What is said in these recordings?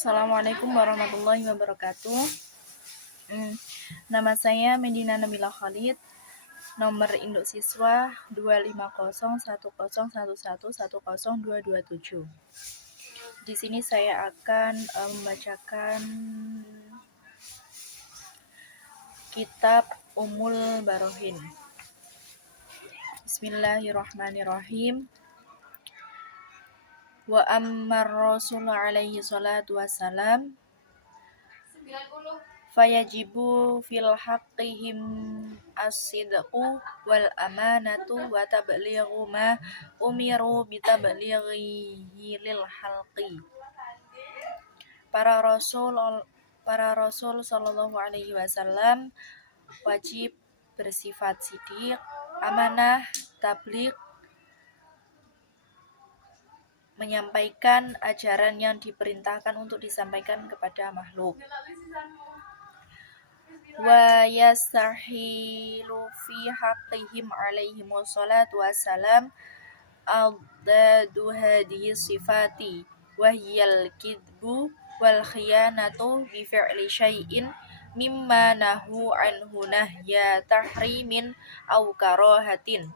Assalamualaikum warahmatullahi wabarakatuh. Nama saya Medina Nabila Khalid. Nomor induk siswa 2501011110227. Di sini saya akan membacakan kitab Ummul Barohin. Bismillahirrahmanirrahim. Wa ammar rasul alaihi salatu wassalam fayajibu fil haqqihim as-sidqu wal amanatu wa tablighu ma umiru bitablighihi lil halqi. Para rasul sallallahu alaihi wasallam wajib bersifat sidik, amanah, tabligh, menyampaikan ajaran yang diperintahkan untuk disampaikan kepada makhluk. Wa yastahilu fi haqqihim alaihi wassalatu wassalam adadu hadhihi sifati wa hiyal kidbu wal khiyanatu bi fi'li syai'in mimma nahu anhu nahya tahrimin aw karahatin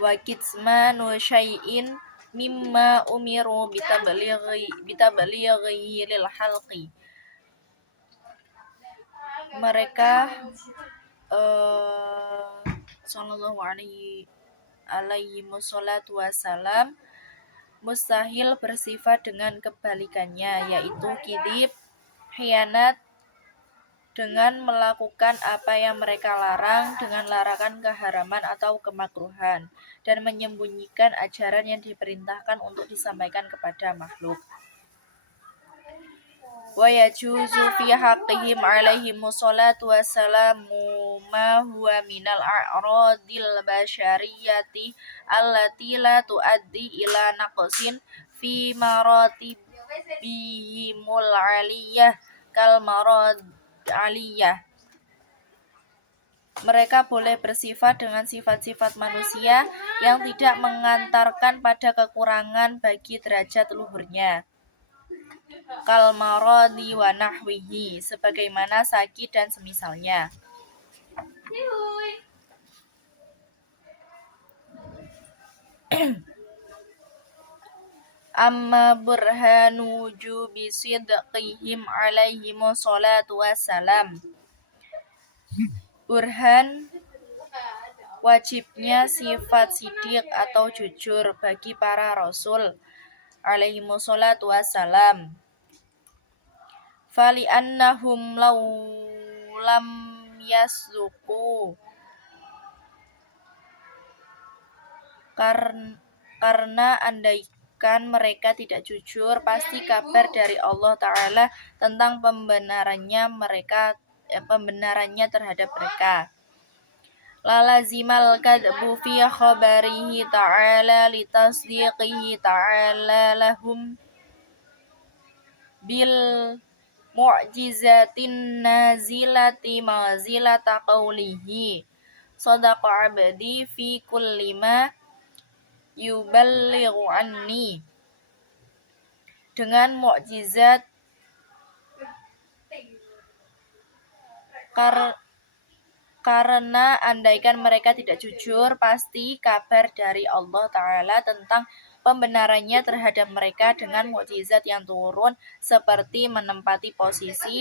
wa kitmanu syai'in mimma umiru bitablighi lil halqi. Mereka sallallahu alaihi wasallam mustahil bersifat dengan kebalikannya, yaitu kidib, khianat, dengan melakukan apa yang mereka larang dengan larangan keharaman atau kemakruhan, dan menyembunyikan ajaran yang diperintahkan untuk disampaikan kepada makhluk. Wa yajuzu fi haqqihim alaihim wassalatu wassalamu ma huwa minal a'radil basyariyati allati la tuaddi ila naqsin fi maratibihimul aliyah kal marad aliyah. Mereka boleh bersifat dengan sifat-sifat manusia yang tidak mengantarkan pada kekurangan bagi derajat luhurnya. Kal maradi wa nahwihi, sebagaimana sakit dan semisalnya. Amma burhanu wujubi sidqihim alaihim wassalatu wassalam. Burhan wajibnya sifat sidik atau jujur bagi para rasul alaihi wassalatu wassalam. Fali annahum law lam yasduqu, karena andaikan mereka tidak jujur, pasti kabar dari Allah Ta'ala tentang pembenarannya terhadap mereka. Lalazimal kadbu fi khabarihi ta'ala litasdiqihi ta'ala lahum bil mu'jizatin nazilati mazilata qawlihi sadaqa abdi fi kulli ma yuballighu anni. Dengan mukjizat, karena andaikan mereka tidak jujur, pasti kabar dari Allah Ta'ala tentang pembenarannya terhadap mereka dengan mukjizat yang turun, seperti menempati posisi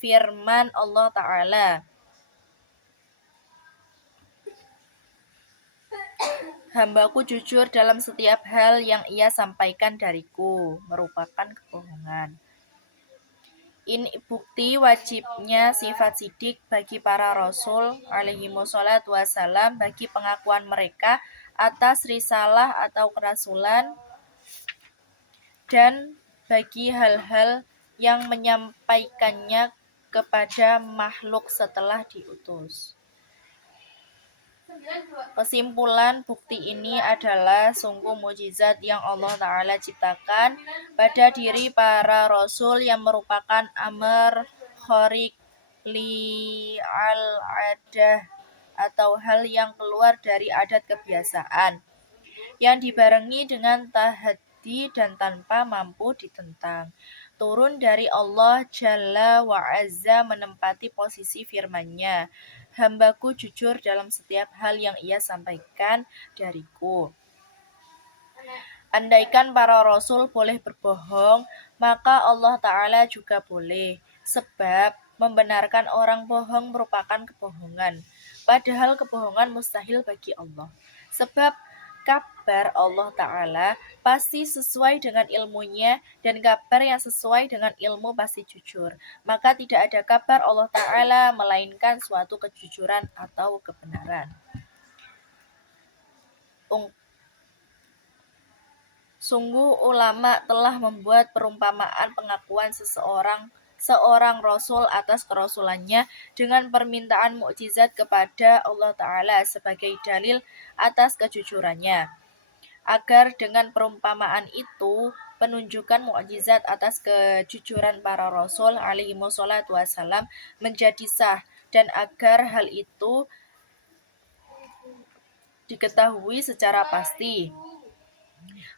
firman Allah Ta'ala, hambaku jujur dalam setiap hal yang ia sampaikan dariku, merupakan kebohongan. Ini bukti wajibnya sifat sidik bagi para rasul alaihi wassalatu wassalam bagi pengakuan mereka atas risalah atau kerasulan, dan bagi hal-hal yang menyampaikannya kepada makhluk setelah diutus. Kesimpulan, bukti ini adalah sungguh mukjizat yang Allah Ta'ala ciptakan pada diri para rasul yang merupakan amr khariq li al-adah, atau hal yang keluar dari adat kebiasaan, yang dibarengi dengan tahaddi abdi dan tanpa mampu ditentang. Turun dari Allah Jalla wa Azza menempati posisi firman-Nya. Hambaku jujur dalam setiap hal yang ia sampaikan dariku. Andaikan para rasul boleh berbohong, maka Allah Ta'ala juga boleh. Sebab membenarkan orang bohong merupakan kebohongan. Padahal kebohongan mustahil bagi Allah. Sebab kabar Allah Ta'ala pasti sesuai dengan ilmunya, dan kabar yang sesuai dengan ilmu pasti jujur. Maka tidak ada kabar Allah Ta'ala melainkan suatu kejujuran atau kebenaran. Sungguh ulama telah membuat perumpamaan pengakuan seorang rasul atas kerasulannya dengan permintaan mukjizat kepada Allah Ta'ala sebagai dalil atas kejujurannya. Agar dengan perumpamaan itu penunjukan mukjizat atas kejujuran para rasul alaihi wassalatu wassalam menjadi sah, dan agar hal itu diketahui secara pasti.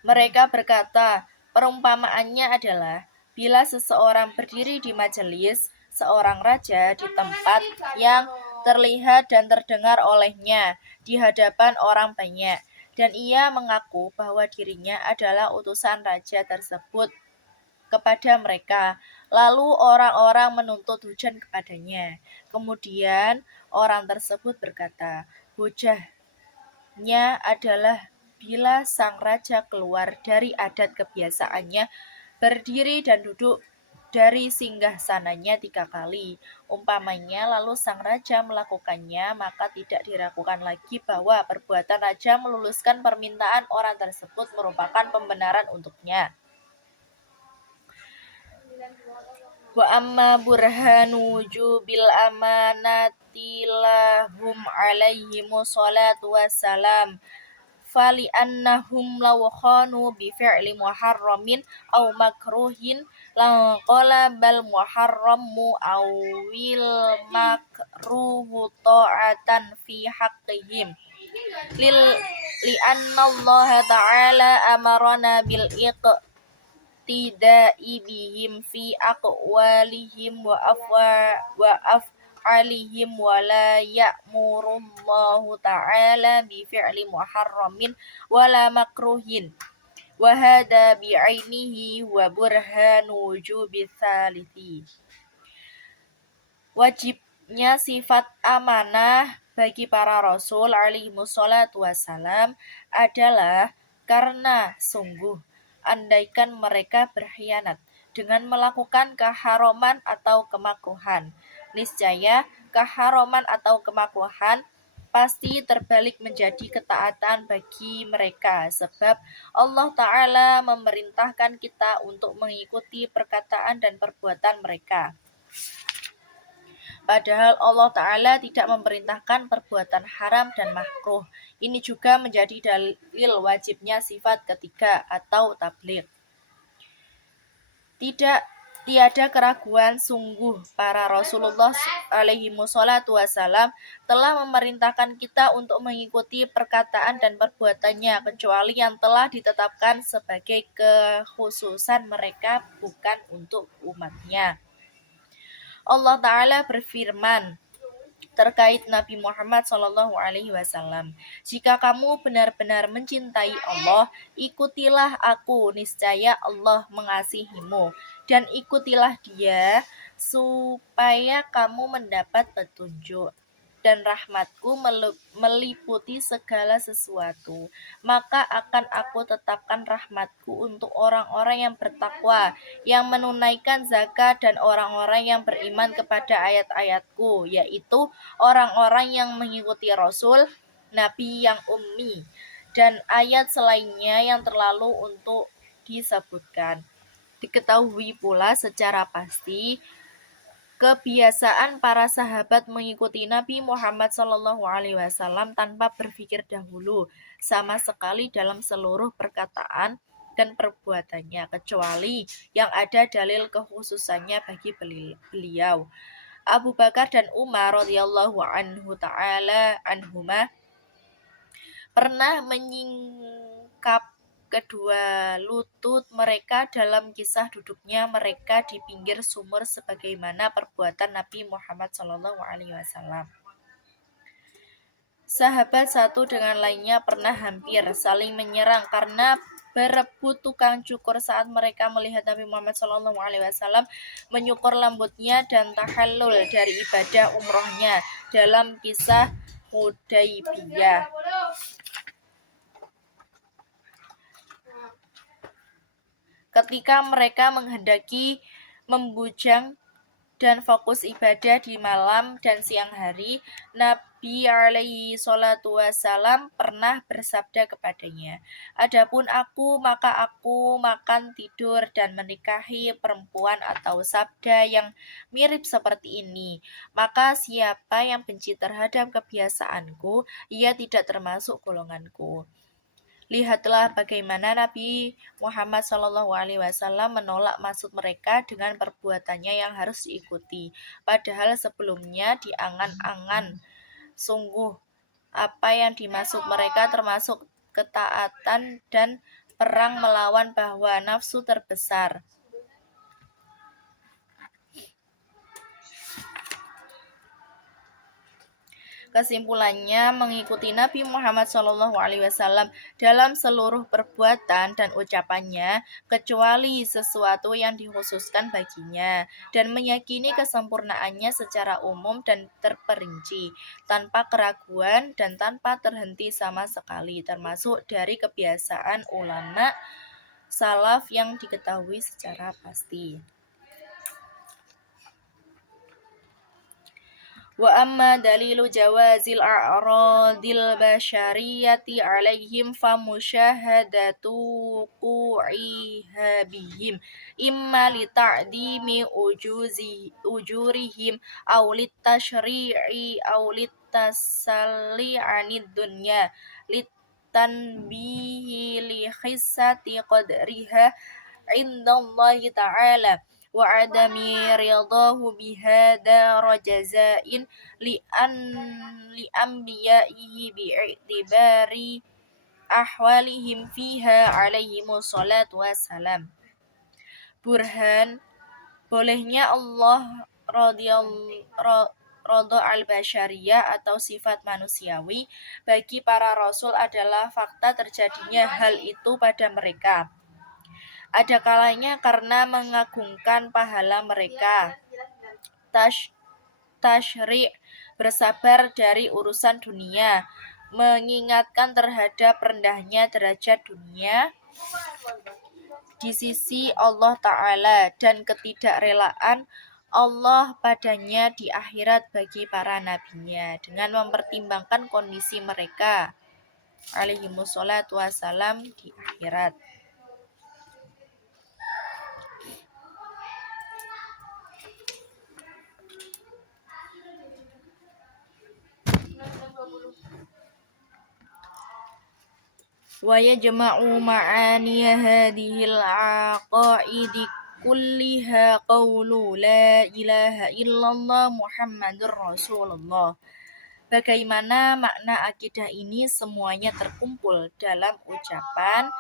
Mereka berkata, perumpamaannya adalah bila seseorang berdiri di majelis seorang raja di tempat yang terlihat dan terdengar olehnya di hadapan orang banyak, dan ia mengaku bahwa dirinya adalah utusan raja tersebut kepada mereka. Lalu orang-orang menuntut hujan kepadanya. Kemudian orang tersebut berkata, hujahnya adalah bila sang raja keluar dari adat kebiasaannya, berdiri dan duduk dari singgahsananya 3 kali. Umpamanya, lalu sang raja melakukannya, maka tidak diragukan lagi bahwa perbuatan raja meluluskan permintaan orang tersebut merupakan pembenaran untuknya. Wa amma burhanu wujubil amanati lahum alaihimus salatu wassalam fali annahum law khanu bi fi'li muharramin aw makruhin la qala bal muharramu aw wil makruhu ta'atan fi haqqihim li anna Allah ta'ala amarna bil iqtida'i bihim fi aqwalihim wa af'alihim wa la ya'murullahu ta'ala bi fi'li muharramin wa la makruhin wa hadha bi'ainihi wa burhanu wujubi tsalithi. Wajibnya sifat amanah bagi para rasul alaihi wassalatu wassalam adalah karena sungguh andaikan mereka berkhianat dengan melakukan keharuman atau kemakruhan, niscaya keharuman atau kemakruhan pasti terbalik menjadi ketaatan bagi mereka, sebab Allah Ta'ala memerintahkan kita untuk mengikuti perkataan dan perbuatan mereka. Padahal Allah Ta'ala tidak memerintahkan perbuatan haram dan makruh. Ini juga menjadi dalil wajibnya sifat ketiga atau tabligh. Tiada keraguan, sungguh para Rasulullah alaihi wassalatu wassalam telah memerintahkan kita untuk mengikuti perkataan dan perbuatannya, kecuali yang telah ditetapkan sebagai kekhususan mereka, bukan untuk umatnya. Allah Ta'ala berfirman terkait Nabi Muhammad SAW, jika kamu benar-benar mencintai Allah, ikutilah aku, niscaya Allah mengasihimu, dan ikutilah Dia supaya kamu mendapat petunjuk. Dan rahmatku meliputi segala sesuatu, maka akan aku tetapkan rahmatku untuk orang-orang yang bertakwa, yang menunaikan zakat, dan orang-orang yang beriman kepada ayat-ayatku, yaitu orang-orang yang mengikuti Rasul, Nabi yang ummi, dan ayat selainnya yang terlalu untuk disebutkan. Diketahui pula secara pasti kebiasaan para sahabat mengikuti Nabi Muhammad SAW tanpa berpikir dahulu sama sekali dalam seluruh perkataan dan perbuatannya, kecuali yang ada dalil kekhususannya bagi beliau. Abu Bakar dan Umar radhiyallahu anhuma pernah menyingkap kedua lutut mereka dalam kisah duduknya mereka di pinggir sumur sebagaimana perbuatan Nabi Muhammad SAW. Sahabat satu dengan lainnya pernah hampir saling menyerang karena berebut tukang cukur saat mereka melihat Nabi Muhammad SAW menyukur rambutnya dan tahallul dari ibadah umrohnya dalam kisah Hudaybiyah. Ketika mereka menghendaki membujang dan fokus ibadah di malam dan siang hari, Nabi alaihi salatu wassalam pernah bersabda kepadanya, "Adapun aku, maka aku makan, tidur, dan menikahi perempuan," atau sabda yang mirip seperti ini. Maka siapa yang benci terhadap kebiasaanku, ia tidak termasuk golonganku. Lihatlah bagaimana Nabi Muhammad SAW menolak maksud mereka dengan perbuatannya yang harus diikuti. Padahal sebelumnya diangan-angan sungguh apa yang dimaksud mereka termasuk ketaatan dan perang melawan bahwa nafsu terbesar. Kesimpulannya, mengikuti Nabi Muhammad SAW dalam seluruh perbuatan dan ucapannya, kecuali sesuatu yang dikhususkan baginya, dan meyakini kesempurnaannya secara umum dan terperinci, tanpa keraguan dan tanpa terhenti sama sekali, termasuk dari kebiasaan ulama salaf yang diketahui secara pasti. Wa amma dalilu jawazil a'radil basyariyati alaihim fa musyahadatu qu'iha bihim imma li ta'dimi ujurihim aw lit tashri'i aw lit tasalli 'anid dunya lit tanbihi li khissati qadriha indallahi ta'ala wa adami ridahu bihada rajazain li anbiyaihi bi'tibari ahwalihim fiha alaihimus salatu wassalam. Burhan, bolehnya Allah Rodo al-Basyariyah atau sifat manusiawi bagi para rasul adalah fakta terjadinya hal itu pada mereka. Ada kalanya karena mengagungkan pahala mereka, tasyri' bersabar dari urusan dunia, mengingatkan terhadap rendahnya derajat dunia di sisi Allah Ta'ala, dan ketidakrelaan Allah padanya di akhirat bagi para nabinya dengan mempertimbangkan kondisi mereka alaihimussalatu wassalam di akhirat. Wa yajma'u ma'ani hadhil aqaidi kulliha qawlu la ilaha illallah Muhammadur Rasulullah. Bagaimana makna akidah ini semuanya terkumpul dalam ucapan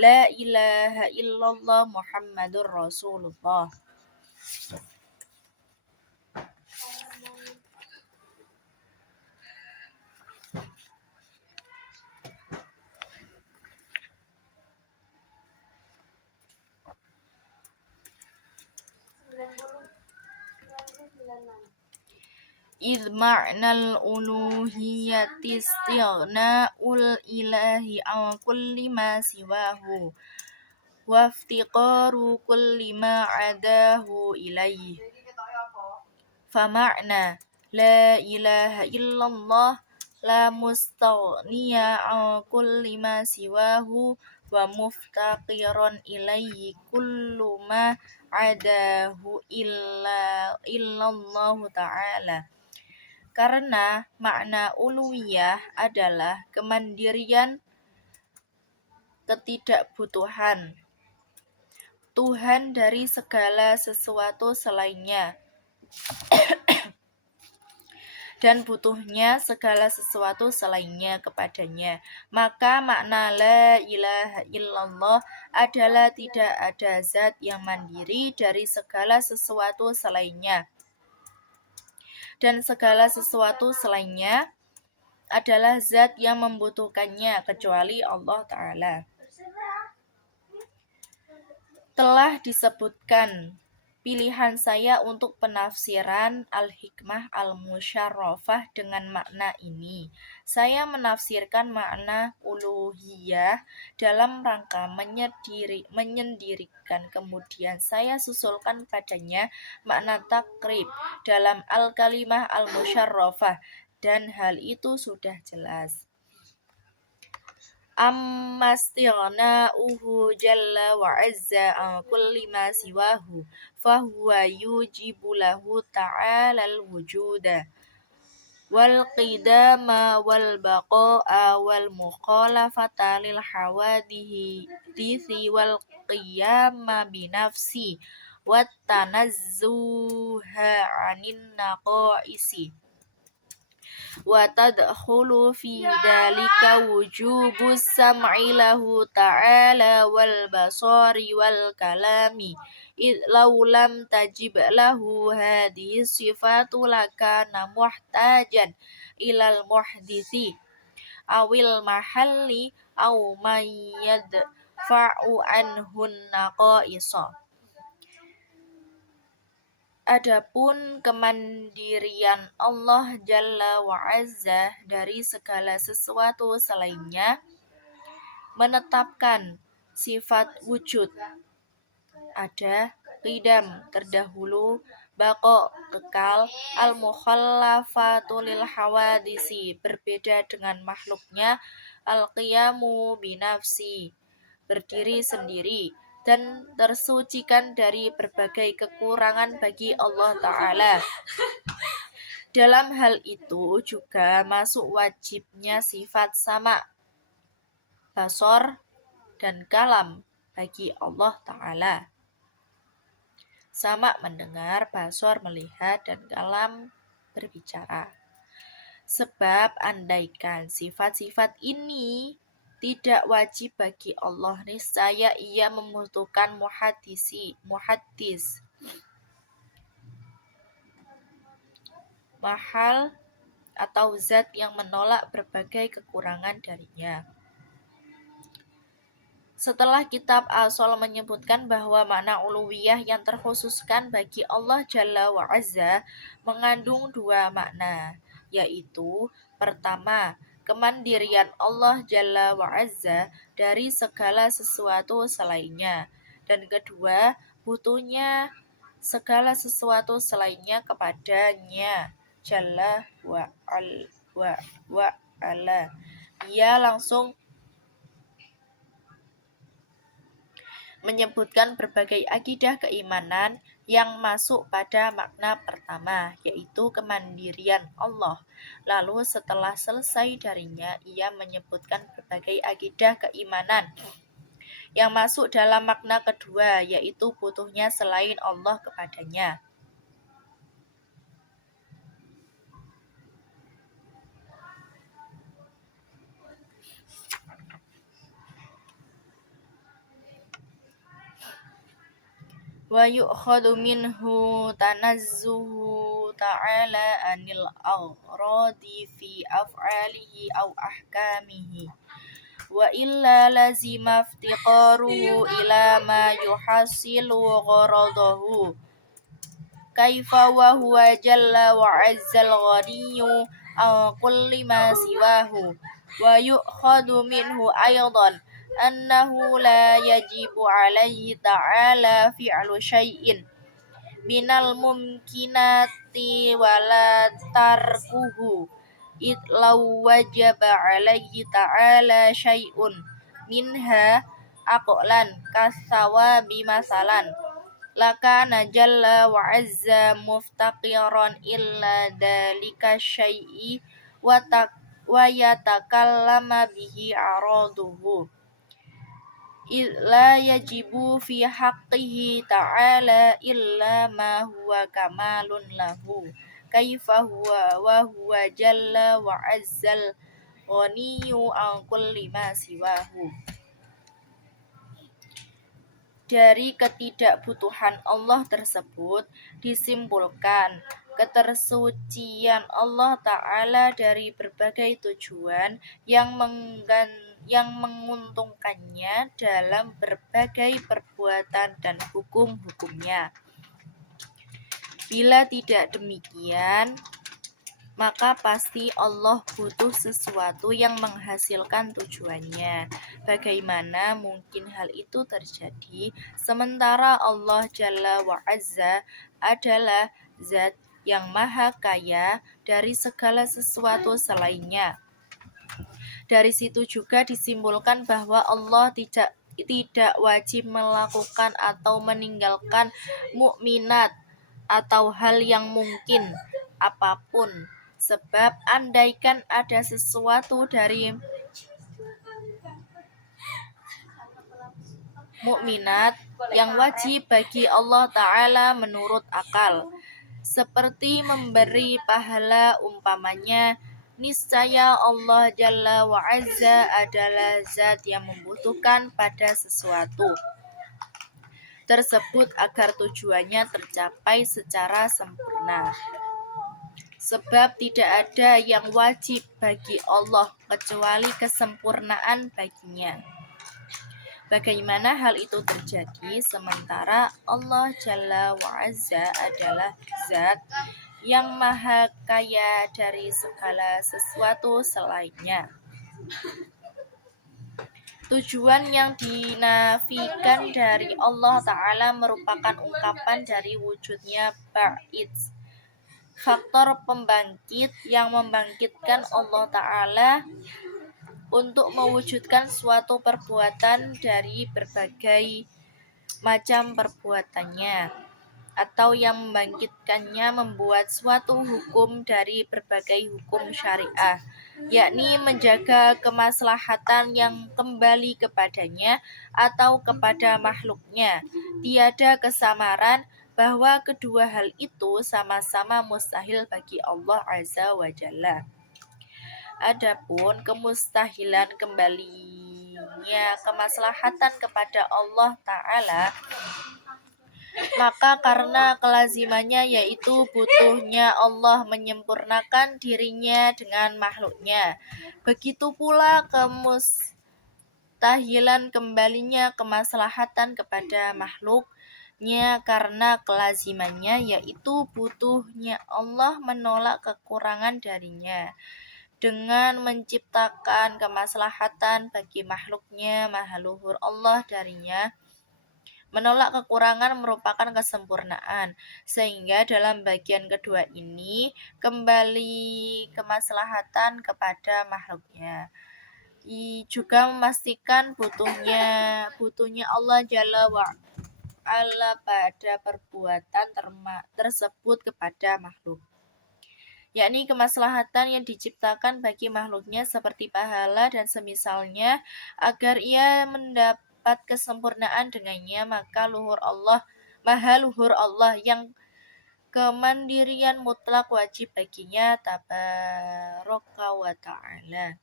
la ilaha illallah Muhammadur Rasulullah. Idh ma'nal uluhiyyati istighna'ul ilahi an kulli ma siwahu waftiqaru kulli ma adahu ilaih. Fama'na la ilaha illallah la mustaghniya an kulli ma siwahu wa muftaqiran ilaihi kullu ma adahu illallahu ta'ala. Karena makna uluwiyah adalah kemandirian, ketidakbutuhan Tuhan dari segala sesuatu selainnya dan butuhnya segala sesuatu selainnya kepadanya. Maka makna la ilaha illallah adalah tidak ada zat yang mandiri dari segala sesuatu selainnya, dan segala sesuatu selainnya adalah zat yang membutuhkannya kecuali Allah Ta'ala. Telah disebutkan pilihan saya untuk penafsiran Al-Hikmah Al-Musyarrafah dengan makna ini. Saya menafsirkan makna uluhiyah dalam rangka menyendirikan, kemudian saya susulkan padanya makna takrib dalam Al-Kalimah Al-Musyarrafah, dan hal itu sudah jelas. Amma istighna'uhu jalla wa azza an kulli ma siwahu fahuwa yujibu lahu ta'ala al-wujuda wal qidama wal baqa'a wal mukhalafata lil hawadithi wal qiyama binafsi wat tanazzuha 'anin naqaisi. Wa tadkhulu fi dhalika wujubus sam'i lahu ta'ala wal basari wal kalami id law lam tajib lahu hadhihi sifatu lakana muhtajan ilal muhditsi awil mahalli aw may yadfa'u anhun naqaisa. Adapun kemandirian Allah Jalla wa'azza dari segala sesuatu selainnya menetapkan sifat wujud, ada, qidam, terdahulu, baqo, kekal, al-mukhallafatu lil hawadisi, berbeda dengan makhluknya, al-qiyamu binafsi, berdiri sendiri, dan tersucikan dari berbagai kekurangan bagi Allah Ta'ala. Dalam hal itu juga masuk wajibnya sifat sama, basor, dan kalam bagi Allah Ta'ala. Sama mendengar, basor melihat, dan kalam berbicara. Sebab andaikan sifat-sifat ini tidak wajib bagi Allah, niscaya ia membutuhkan muhaddis, mahal atau zat yang menolak berbagai kekurangan darinya. Setelah kitab Al-Sol menyebutkan bahwa makna uluwiyah yang terkhususkan bagi Allah Jalla wa'azza mengandung dua makna, yaitu pertama, kemandirian Allah Jalla wa'azza dari segala sesuatu selainnya, dan kedua, butuhnya segala sesuatu selainnya kepadanya Jalla wa'ala. Ia langsung menyebutkan berbagai akidah keimanan yang masuk pada makna pertama, yaitu kemandirian Allah. Lalu setelah selesai darinya, ia menyebutkan berbagai akidah keimanan yang masuk dalam makna kedua, yaitu butuhnya selain Allah kepadanya. Wa yu'khadhu minhu tanazzuhu ta'ala anil aghradi fi af'alihi aw ahkamihi wa illa lazima iftiqaruhu ila ma yuhasilu gharadahu kaifa wa huwa jalla wa azzal ghaniyyu an kulli ma siwahu wa yu'khadhu minhu aydan annahu la yajibu alaihi ta'ala fi'lu syai'in minal mumkinati wala tarkuhu id law wajaba alaihi ta'ala syai'un minha aqlan kasawabi masalan lakana jalla wa azza muftaqiran illa dalika syai'i wa yatakallama bihi araduhu la yajibu fi haqqihi ta'ala illa ma huwa kamalun lahu kaifa huwa wa huwa jalla wa azzal ghaniyyu an kulli ma siwahu. Dari ketidakbutuhan Allah tersebut disimpulkan ketersucian Allah Ta'ala dari berbagai tujuan yang menguntungkannya dalam berbagai perbuatan dan hukum-hukumnya. Bila tidak demikian, maka pasti Allah butuh sesuatu yang menghasilkan tujuannya. Bagaimana mungkin hal itu terjadi sementara Allah Jalla wa Azza adalah zat yang maha kaya dari segala sesuatu selainnya. Dari situ juga disimpulkan bahwa Allah tidak wajib melakukan atau meninggalkan mukminat atau hal yang mungkin apapun. Sebab andaikan ada sesuatu dari mukminat yang wajib bagi Allah Ta'ala menurut akal, seperti memberi pahala umpamanya, niscaya Allah Jalla wa Azza adalah zat yang membutuhkan pada sesuatu tersebut agar tujuannya tercapai secara sempurna. Sebab tidak ada yang wajib bagi Allah kecuali kesempurnaan baginya. Bagaimana hal itu terjadi sementara Allah Jalla wa Azza adalah zat yang maha kaya dari segala sesuatu selainnya. Tujuan yang dinafikan dari Allah Ta'ala merupakan ungkapan dari wujudnya ba'id, faktor pembangkit yang membangkitkan Allah Ta'ala untuk mewujudkan suatu perbuatan dari berbagai macam perbuatannya, atau yang membangkitkannya membuat suatu hukum dari berbagai hukum syariah, yakni menjaga kemaslahatan yang kembali kepadanya atau kepada makhluknya. Tiada kesamaran bahwa kedua hal itu sama-sama mustahil bagi Allah Azza wa Jalla. Adapun kemustahilan kembalinya kemaslahatan kepada Allah Ta'ala, maka karena kelazimannya yaitu butuhnya Allah menyempurnakan dirinya dengan makhluknya, begitu pula kemustahilan kembalinya kemaslahatan kepada makhluknya karena kelazimannya yaitu butuhnya Allah menolak kekurangan darinya dengan menciptakan kemaslahatan bagi makhluknya. Maha luhur Allah darinya. Menolak kekurangan merupakan kesempurnaan, sehingga dalam bagian kedua ini kembali kemaslahatan kepada makhluknya. Juga memastikan butuhnya Allah Jalla wa Ala pada perbuatan tersebut kepada makhluk, yakni kemaslahatan yang diciptakan bagi makhluknya seperti pahala dan semisalnya agar ia mendapat kesempurnaan dengannya. Maka maha luhur Allah yang kemandirian mutlak wajib baginya tabaraka wa ta'ala.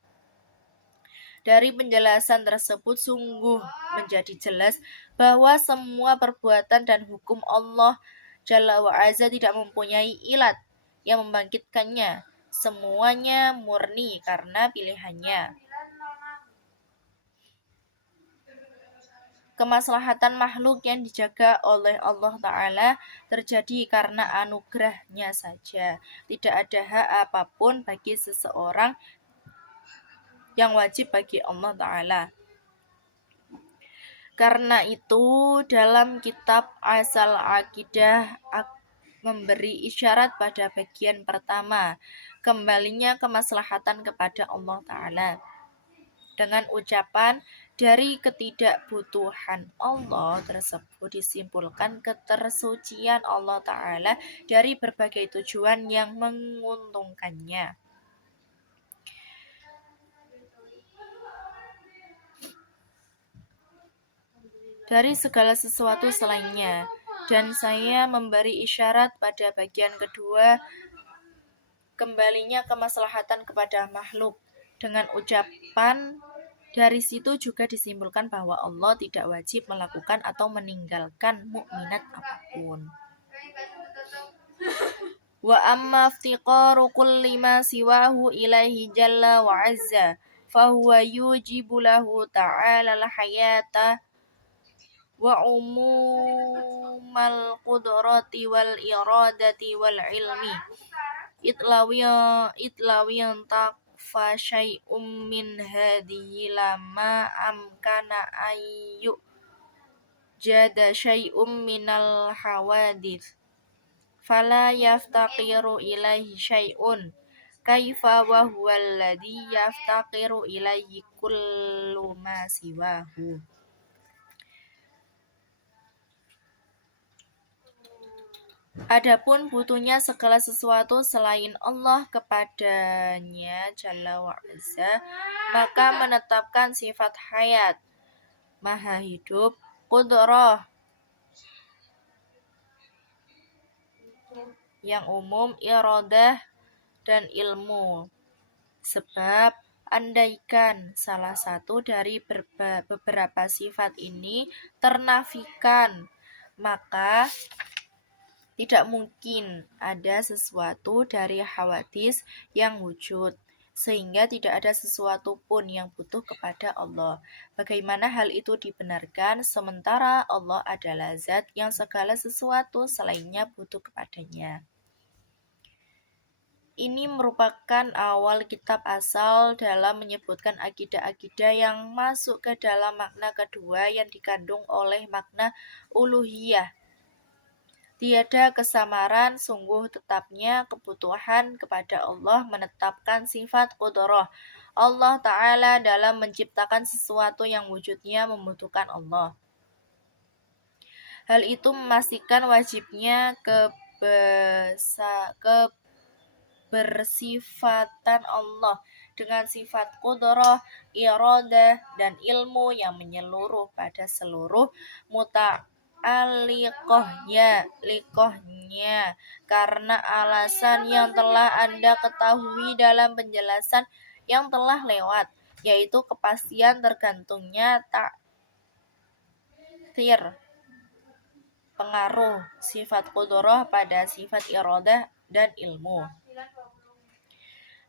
Dari penjelasan tersebut sungguh menjadi jelas bahwa semua perbuatan dan hukum Allah Jalla wa Azza tidak mempunyai ilat yang membangkitkannya. Semuanya murni karena pilihannya. Kemaslahatan makhluk yang dijaga oleh Allah Ta'ala terjadi karena anugerahnya saja. Tidak ada hak apapun bagi seseorang yang wajib bagi Allah Ta'ala. Karena itu dalam kitab Asal Aqidah memberi isyarat pada bagian pertama, kembalinya kemaslahatan kepada Allah Ta'ala, dengan ucapan dari ketidakbutuhan Allah tersebut disimpulkan ketersucian Allah Ta'ala dari berbagai tujuan yang menguntungkannya. Dari segala sesuatu selainnya. Dan saya memberi isyarat pada bagian kedua kembalinya kemaslahatan kepada makhluk. Dengan ucapan dari situ juga disimpulkan bahwa Allah tidak wajib melakukan atau meninggalkan mukminat apapun. Wa amma iftiqaru kulli ma siwahu ilaihi jalla wa azza fahuwa yujibu lahu ta'ala al-hayata wa umumal qudrati wal iradati wal ilmi itlawiyan takfa syai'um min hadihi lama amkana ayyu jada syai'um minal hawadith fala yaftaqiru ilaihi syai'un kaifa wa huwa alladhi yaftaqiru ilaihi kullu ma siwahu. Adapun butuhnya segala sesuatu selain Allah kepadanya Jalla wa Azza, maka menetapkan sifat hayat, maha hidup, qudrah yang umum, iradah dan ilmu. Sebab andaikan salah satu dari beberapa sifat ini ternafikan, maka tidak mungkin ada sesuatu dari hawadis yang wujud, sehingga tidak ada sesuatu pun yang butuh kepada Allah. Bagaimana hal itu dibenarkan sementara Allah adalah zat yang segala sesuatu selainnya butuh kepadanya. Ini merupakan awal kitab asal dalam menyebutkan akidah-akidah yang masuk ke dalam makna kedua yang dikandung oleh makna uluhiyah. Tiada kesamaran, sungguh tetapnya kebutuhan kepada Allah menetapkan sifat qudrah Allah Ta'ala dalam menciptakan sesuatu yang wujudnya membutuhkan Allah. Hal itu memastikan wajibnya kebersifatan Allah dengan sifat qudrah, iradah, dan ilmu yang menyeluruh pada seluruh liqohnya karena alasan yang telah Anda ketahui dalam penjelasan yang telah lewat, yaitu kepastian tergantungnya ta'thir pengaruh sifat qudrah pada sifat iradah dan ilmu.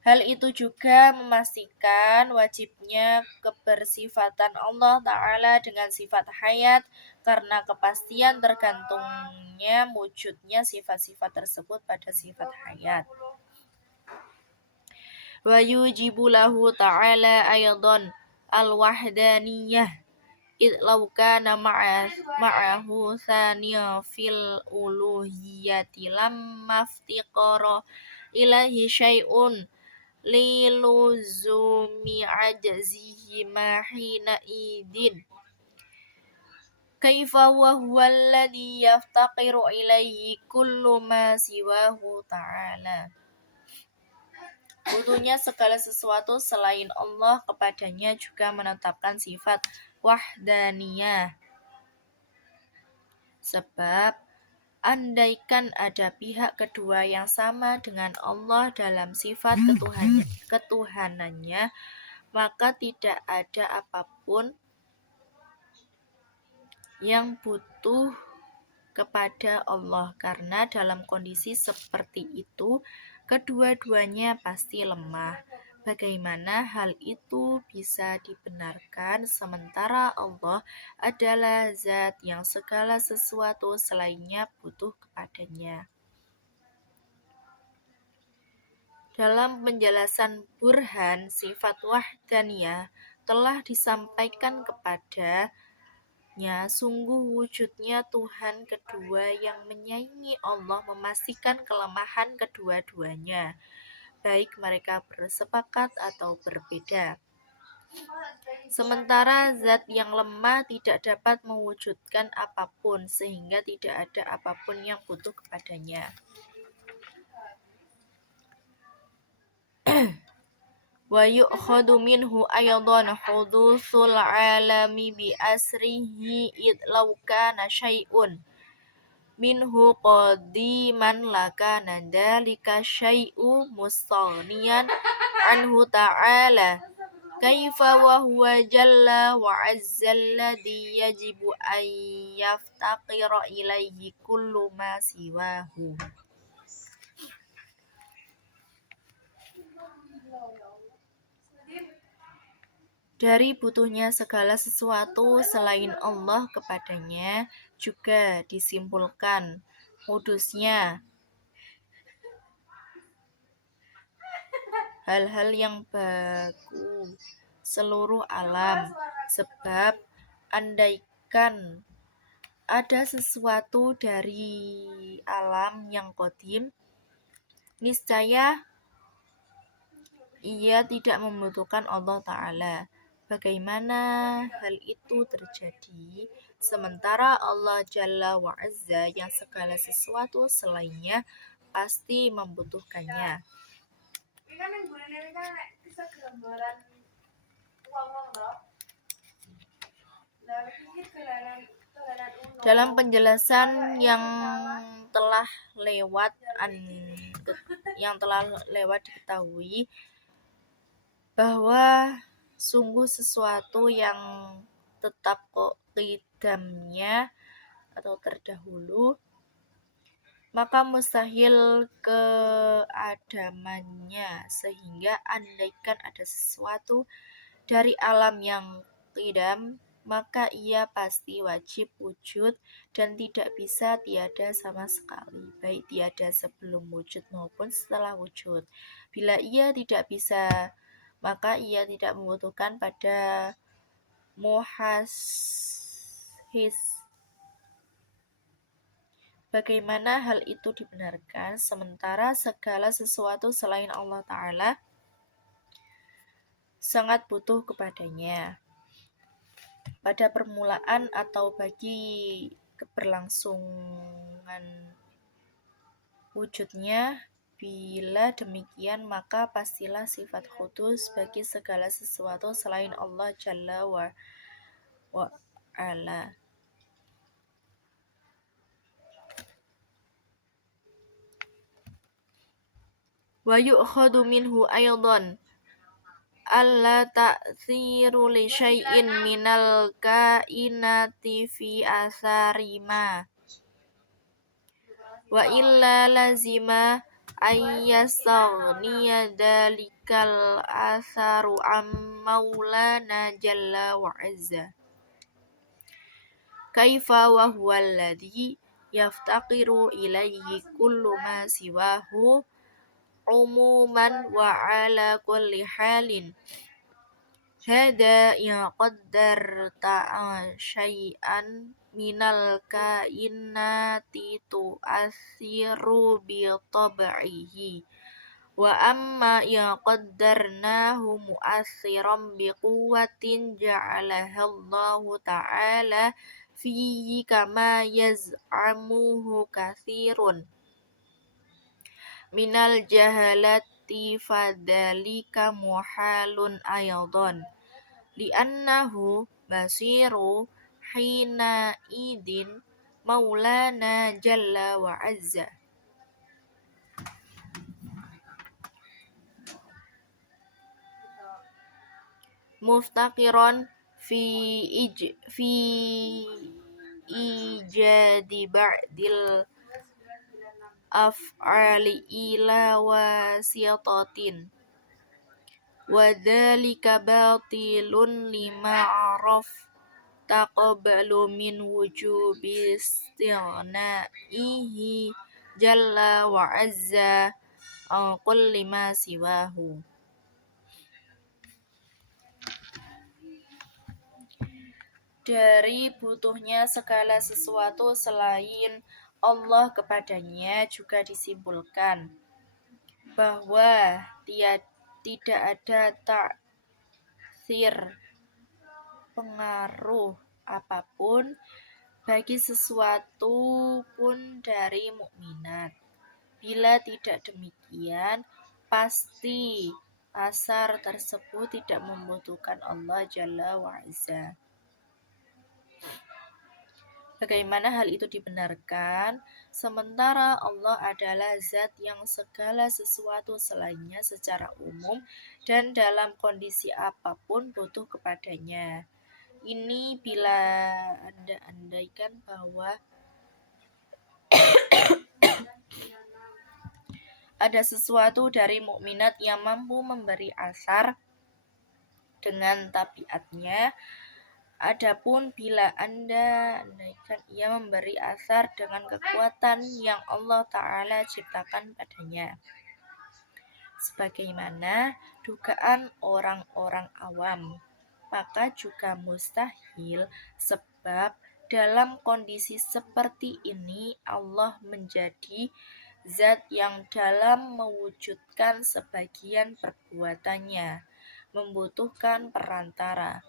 Hal itu juga memastikan wajibnya kebersifatan Allah Ta'ala dengan sifat hayat karena kepastian tergantungnya wujudnya sifat-sifat tersebut pada sifat hayat. Wa yujibu lahu ta'ala aydan al-wahdaniyah id law kana ma'ahu thaniya fil uluhiyati lamma iftiqara ilahi syai'un liluzumi ajzihi ma hina idin kaifa wa huwa alladhi yaftaqiru ilaihi kullu ma siwahu ta'ala. Butuhnya segala sesuatu selain Allah kepadanya juga menetapkan sifat wahdaniyah. Sebab andaikan ada pihak kedua yang sama dengan Allah dalam sifat ketuhanannya, maka tidak ada apapun yang butuh kepada Allah, karena dalam kondisi seperti itu kedua-duanya pasti lemah. Bagaimana hal itu bisa dibenarkan sementara Allah adalah zat yang segala sesuatu selainnya butuh kepadanya? Dalam penjelasan burhan sifat wahdaniyah telah disampaikan kepadanya, sungguh wujudnya Tuhan kedua yang menyaingi Allah memastikan kelemahan kedua-duanya, baik mereka bersepakat atau berbeda. Sementara zat yang lemah tidak dapat mewujudkan apapun, sehingga tidak ada apapun yang butuh kepadanya. Wa yu'khadu minhu aydan hudutsul alami bi asrihi id law kana syai'un minhu qadiman lakana dzalika syai'u mustaghniyan anhu ta'ala kaifa wa huwa jalla wa azza alladhi yajibu an yaftaqira ilaihi kullu ma siwahu. Dari butuhnya segala sesuatu selain Allah kepadanya juga disimpulkan kudusnya hal-hal yang baku seluruh alam, sebab andaikan ada sesuatu dari alam yang qadim, niscaya ia tidak membutuhkan Allah Ta'ala. Bagaimana hal itu terjadi sementara Allah Jalla wa Azza yang segala sesuatu selainnya pasti membutuhkannya. Dalam penjelasan yang telah lewat diketahui bahwa sungguh sesuatu yang tetap qidamnya atau terdahulu, maka mustahil keadamannya, sehingga andaikan ada sesuatu dari alam yang qidam, maka ia pasti wajib wujud dan tidak bisa tiada sama sekali, baik tiada sebelum wujud maupun setelah wujud. Bila ia tidak bisa, maka ia tidak membutuhkan pada muhashis. Bagaimana hal itu dibenarkan sementara segala sesuatu selain Allah Ta'ala sangat butuh kepadanya pada permulaan atau bagi keberlangsungan wujudnya. Bila demikian, maka pastilah sifat kudus bagi segala sesuatu selain Allah Jalla wa Ala. Wa yu'khadu minhu aydan alla ta'thiru li syai'in minal kainati fi asari ma wa illa lazima ayyastaghniya dalikal asaru am maulana jalla wa azza kaifa wa huwa alladhi yaftaqiru ilaihi kullu ma siwahu umuman wa ala kulli halin. Hada yaqaddarta syai'an minal kainati tu'athiru bi tab'ihi wa amma yaqaddarnahu mu'athiran bi quwwatin ja'alahallahu ta'ala fihi kama yaz'amuhu katsirun minal jahalati fadhalika muhalun aydan li'annahu basiru hina idin maulana jalla wa azza muftaqiran fi ijadi ba'dil af'ali ila wasiyatatin wa dhalika batilun lima araf taqabbalu min wujubi istighnaihi jalla wa azza an kulli ma siwahu. Dari butuhnya segala sesuatu selain Allah kepadanya juga disimpulkan bahwa tidak ada ta'thir pengaruh apapun bagi sesuatu pun dari mukminat. Bila tidak demikian, pasti asar tersebut tidak membutuhkan Allah Jalla wa Azza. Bagaimana hal itu dibenarkan? Sementara Allah adalah zat yang segala sesuatu selainnya secara umum dan dalam kondisi apapun butuh kepadanya. Ini bila Anda andaikan bahwa ada sesuatu dari mukminat yang mampu memberi asar dengan tabiatnya. Adapun bila Anda andaikan ia memberi asar dengan kekuatan yang Allah Ta'ala ciptakan padanya, sebagaimana dugaan orang-orang awam, maka juga mustahil, sebab dalam kondisi seperti ini Allah menjadi zat yang dalam mewujudkan sebagian perbuatannya membutuhkan perantara.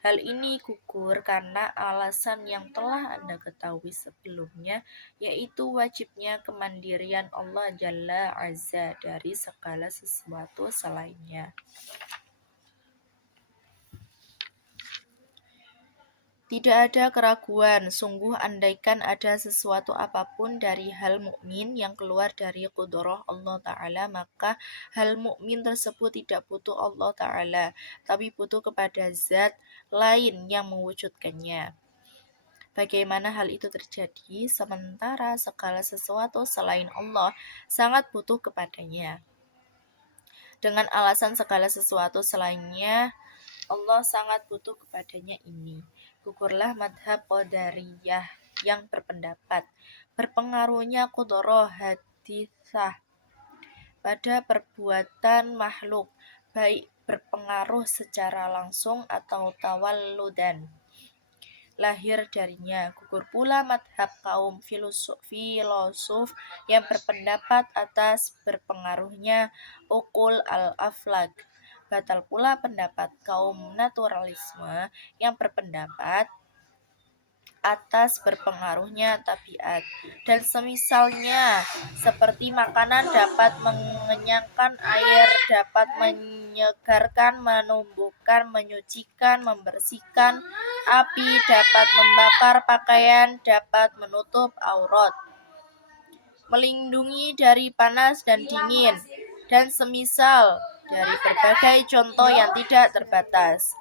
Hal ini gugur karena alasan yang telah Anda ketahui sebelumnya, yaitu wajibnya kemandirian Allah Jalla Azza dari segala sesuatu selainnya. Tidak ada keraguan, sungguh andaikan ada sesuatu apapun dari hal mukmin yang keluar dari qudrah Allah Ta'ala, maka hal mukmin tersebut tidak butuh Allah Ta'ala, tapi butuh kepada zat lain yang mewujudkannya. Bagaimana hal itu terjadi sementara segala sesuatu selain Allah sangat butuh kepadanya? Dengan alasan segala sesuatu selainnya Allah sangat butuh kepadanya ini, gugurlah madhab Qadariyah yang berpendapat berpengaruhnya qudrah haditsah pada perbuatan makhluk, baik berpengaruh secara langsung atau tawalludan, lahir darinya. Gugur pula madhab kaum filosof yang berpendapat atas berpengaruhnya ukul al-aflak. Batal pula pendapat kaum naturalisme yang berpendapat atas berpengaruhnya tabiat dan semisalnya, seperti makanan dapat mengenyangkan, air dapat menyegarkan, menumbuhkan, menyucikan, membersihkan, api dapat membakar, pakaian dapat menutup aurat, melindungi dari panas dan dingin, dan semisal dari berbagai contoh yang tidak terbatas.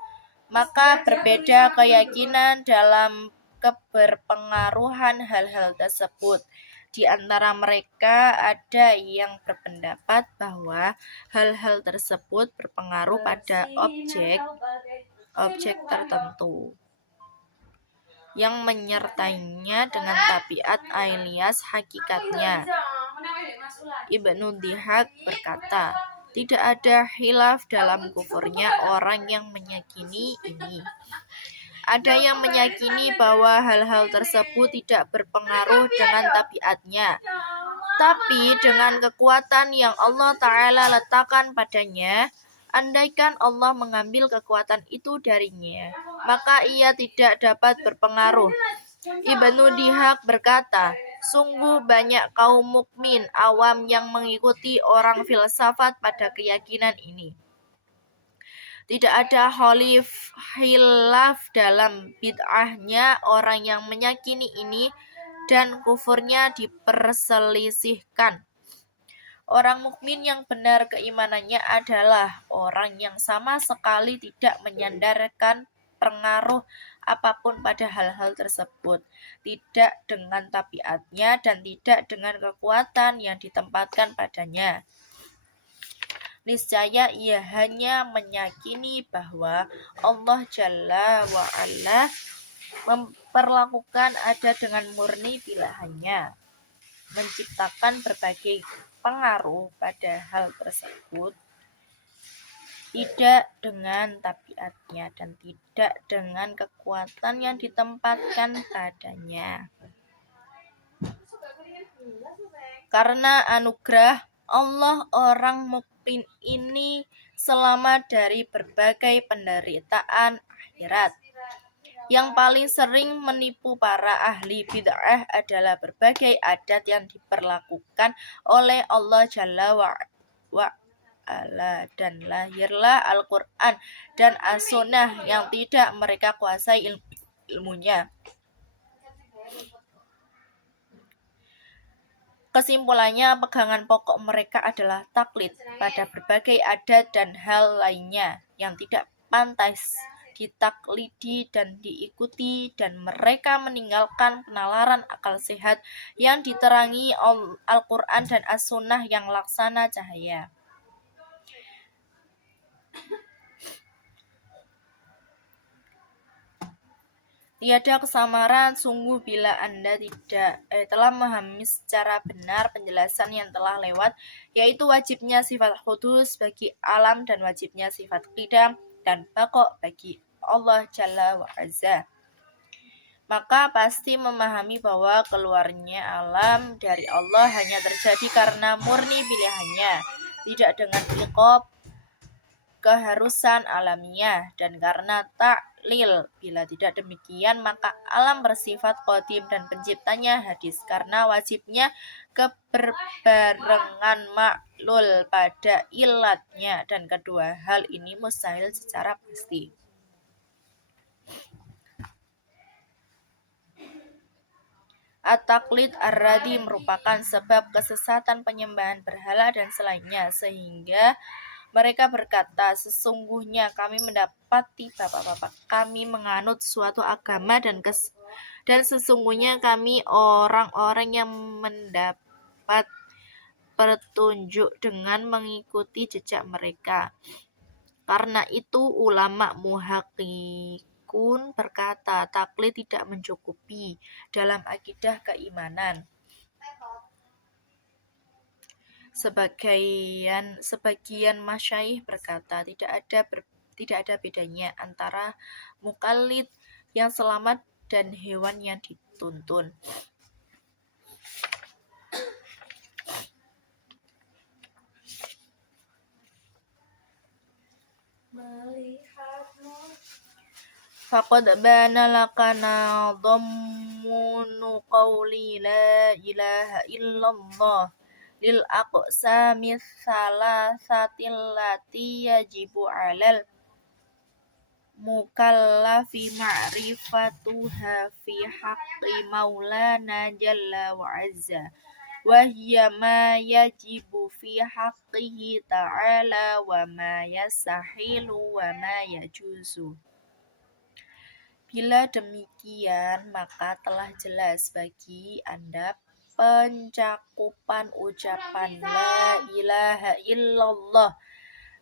Maka berbeda keyakinan dalam keberpengaruhan hal-hal tersebut. Di antara mereka ada yang berpendapat bahwa hal-hal tersebut berpengaruh pada objek tertentu yang menyertainya dengan tabiat alias hakikatnya. Ibnu Dhihak berkata, tidak ada khilaf dalam kufurnya orang yang meyakini ini. Ada yang meyakini bahwa hal-hal tersebut tidak berpengaruh dengan tabiatnya, tapi dengan kekuatan yang Allah Ta'ala letakkan padanya. Andaikan Allah mengambil kekuatan itu darinya, maka ia tidak dapat berpengaruh. Ibnu Dhihak berkata, sungguh banyak kaum mukmin awam yang mengikuti orang filsafat pada keyakinan ini. Tidak ada khilaf dalam bid'ahnya orang yang meyakini ini, dan kufurnya diperselisihkan. Orang mukmin yang benar keimanannya adalah orang yang sama sekali tidak menyandarkan pengaruh apapun pada hal-hal tersebut, tidak dengan tabiatnya dan tidak dengan kekuatan yang ditempatkan padanya. Niscaya ia hanya meyakini bahwa Allah Jalla wa'ala memperlakukan ada dengan murni pilihannya, menciptakan berbagai pengaruh pada hal tersebut, tidak dengan tabiatnya dan tidak dengan kekuatan yang ditempatkan padanya. Karena anugerah Allah, orang mukmin ini selamat dari berbagai penderitaan akhirat. Yang paling sering menipu para ahli bid'ah adalah berbagai adat yang diperlakukan oleh Allah Jalla wa'ala, dan lahirlah Al-Quran dan As-Sunnah yang tidak mereka kuasai ilmunya. Kesimpulannya, pegangan pokok mereka adalah taklid pada berbagai adat dan hal lainnya yang tidak pantas ditaklidi dan diikuti, dan mereka meninggalkan penalaran akal sehat yang diterangi Al-Quran dan As-Sunnah yang laksana cahaya. Tiada kesamaran sungguh bila Anda tidak telah memahami secara benar penjelasan yang telah lewat, yaitu wajibnya sifat hudus bagi alam dan wajibnya sifat qidam dan baqo' bagi Allah Jalla wa Azza. Maka pasti memahami bahwa keluarnya alam dari Allah hanya terjadi karena murni pilihannya, tidak dengan iqab keharusan alamiah, dan karena taklil. Bila tidak demikian, maka alam bersifat qadim dan penciptanya hadis, karena wajibnya keberbarengan maklul pada ilatnya, dan kedua hal ini mustahil secara pasti. At-taqlid ar-radi merupakan sebab kesesatan penyembahan berhala dan selainnya, sehingga mereka berkata, sesungguhnya kami mendapati bapak-bapak kami menganut suatu agama, dan sesungguhnya kami orang-orang yang mendapat petunjuk dengan mengikuti jejak mereka. Karena itu ulama muhaqqiqun berkata, taklid tidak mencukupi dalam akidah keimanan. Sebagian masyayikh berkata, tidak ada bedanya antara mukallid yang selamat dan hewan yang dituntun. Faqad bana laka nadhammunu qawli la ilaha illallah lil aqsami thalathatil lati yajibu 'alal mukallafi ma'rifatuha fi haqqi maulana jalla wa 'azza, wa hiya ma yajibu fi haqqihi ta'ala wa ma yastahilu wa ma yajuzu. Bila demikian, maka telah jelas bagi Anda pencakupan ucapan la ilaha illallah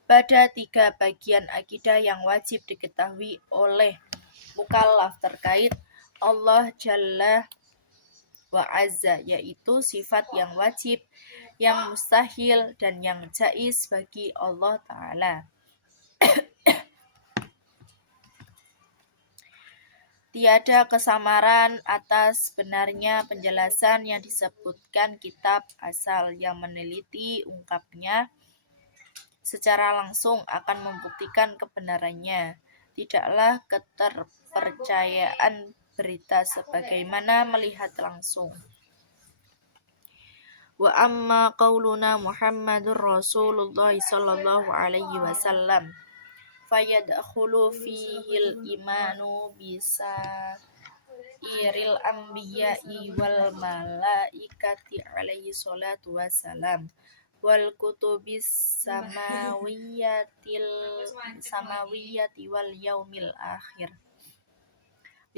pada 3 bagian akidah yang wajib diketahui oleh mukallaf terkait Allah Jalla wa Azza, yaitu sifat yang wajib, yang mustahil, dan yang jaiz bagi Allah Ta'ala. Tiada kesamaran atas benarnya penjelasan yang disebutkan kitab asal. Yang meneliti ungkapnya secara langsung akan membuktikan kebenarannya. Tidaklah keterpercayaan berita sebagaimana melihat langsung. Wa amma qauluna Muhammadur Rasulullah sallallahu alaihi wasallam fayadkhulu fihil imanu bisairil anbiya'i wal malaikati alaihi salatu wassalam wal kutubis samawiyati wal yaumil akhir,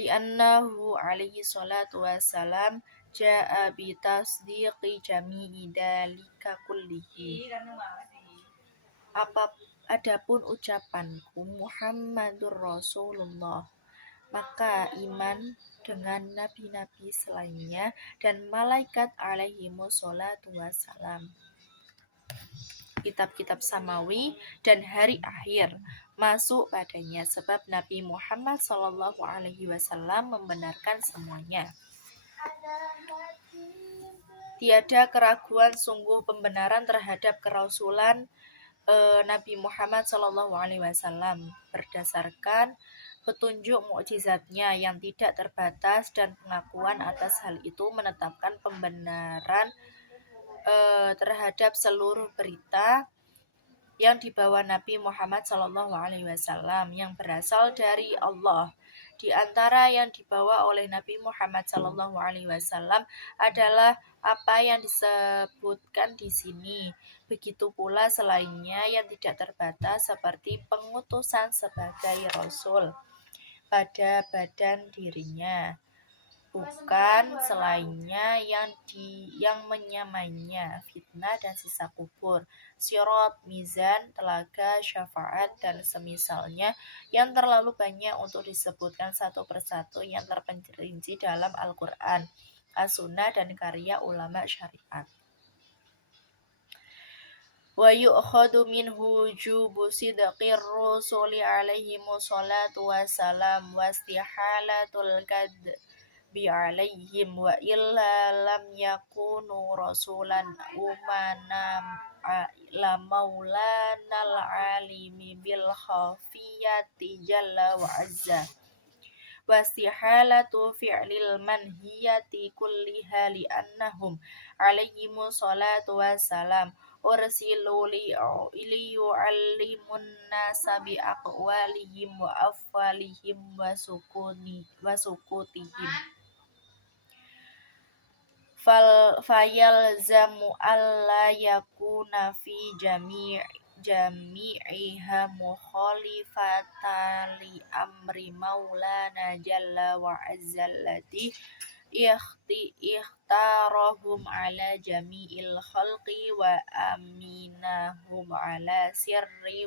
li'annahu alaihi salatu wassalam ja'a bi tasdiqi jami'i dalika kullihi. Adapun ucapanku Muhammadur Rasulullah, maka iman dengan nabi-nabi selainnya dan malaikat alaihimus salatu wassalam, kitab-kitab samawi dan hari akhir masuk padanya, sebab Nabi Muhammad sallallahu alaihi wasallam membenarkan semuanya. Tiada keraguan sungguh pembenaran terhadap kerasulan Nabi Muhammad SAW berdasarkan petunjuk mukjizatnya yang tidak terbatas, dan pengakuan atas hal itu menetapkan pembenaran terhadap seluruh berita yang dibawa Nabi Muhammad SAW yang berasal dari Allah Di antara yang dibawa oleh Nabi Muhammad SAW adalah apa yang disebutkan di sini. Begitu pula selainnya yang tidak terbatas seperti pengutusan sebagai Rasul pada badan dirinya, bukan selainnya yang menyamainya, fitnah dan sisa kubur, sirat, mizan, telaga, syafaat, dan semisalnya yang terlalu banyak untuk disebutkan satu persatu yang terperinci dalam Al-Quran, As-Sunnah, dan karya ulama syariat. Wa yu'khadu minhu wujubu sidqir rusuli alaihimu salatu wassalam wa istihalatul bi'alaihim wa illa lam yakunu rasulan umana la maulana al-alimi bil khafiyati jalla wa azza wa istihalatu fi'lil manhiyati kulliha li'annahum alaihimu salatu wassalam ursilu liyu'allimun nasa bi aqwalihim wa afwalihim wa sukutihim fayalzamu alla yakuna fi jami'iha mukhalifatan li amri maulana jalla wa azza alladhi ikhtarahum ala jami'il khalqi wa aminahum ala sirri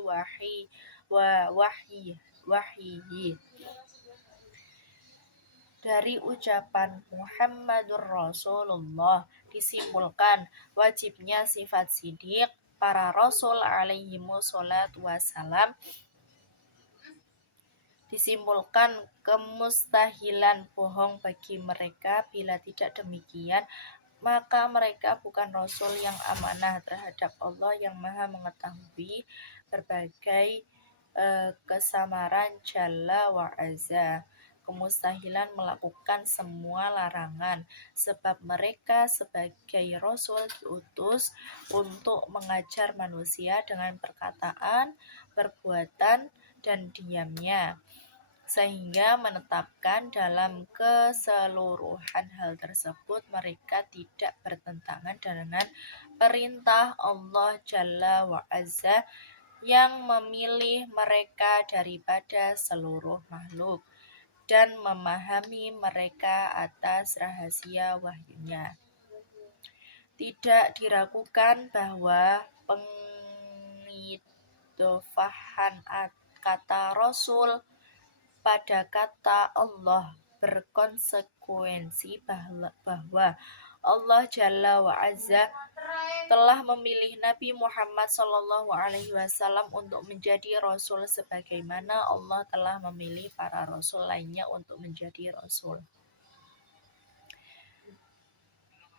wahyihi. Dari ucapan Muhammadur Rasulullah disimpulkan wajibnya sifat sidik para Rasul alaihimu sholatu wassalam, disimpulkan kemustahilan bohong bagi mereka. Bila tidak demikian, maka mereka bukan Rasul yang amanah terhadap Allah yang maha mengetahui berbagai kesamaran Jalla wa Azza. Kemustahilan melakukan semua larangan, sebab mereka sebagai Rasul diutus untuk mengajar manusia dengan perkataan, perbuatan, dan diamnya, sehingga menetapkan dalam keseluruhan hal tersebut mereka tidak bertentangan dengan perintah Allah Jalla wa Azza yang memilih mereka daripada seluruh makhluk dan memahami mereka atas rahasia wahyunya. Tidak diragukan bahwa pengidofahan kata Rasul pada kata Allah berkonsekuensi bahwa Allah Jalla wa Azza telah memilih Nabi Muhammad SAW untuk menjadi Rasul sebagaimana Allah telah memilih para Rasul lainnya untuk menjadi Rasul.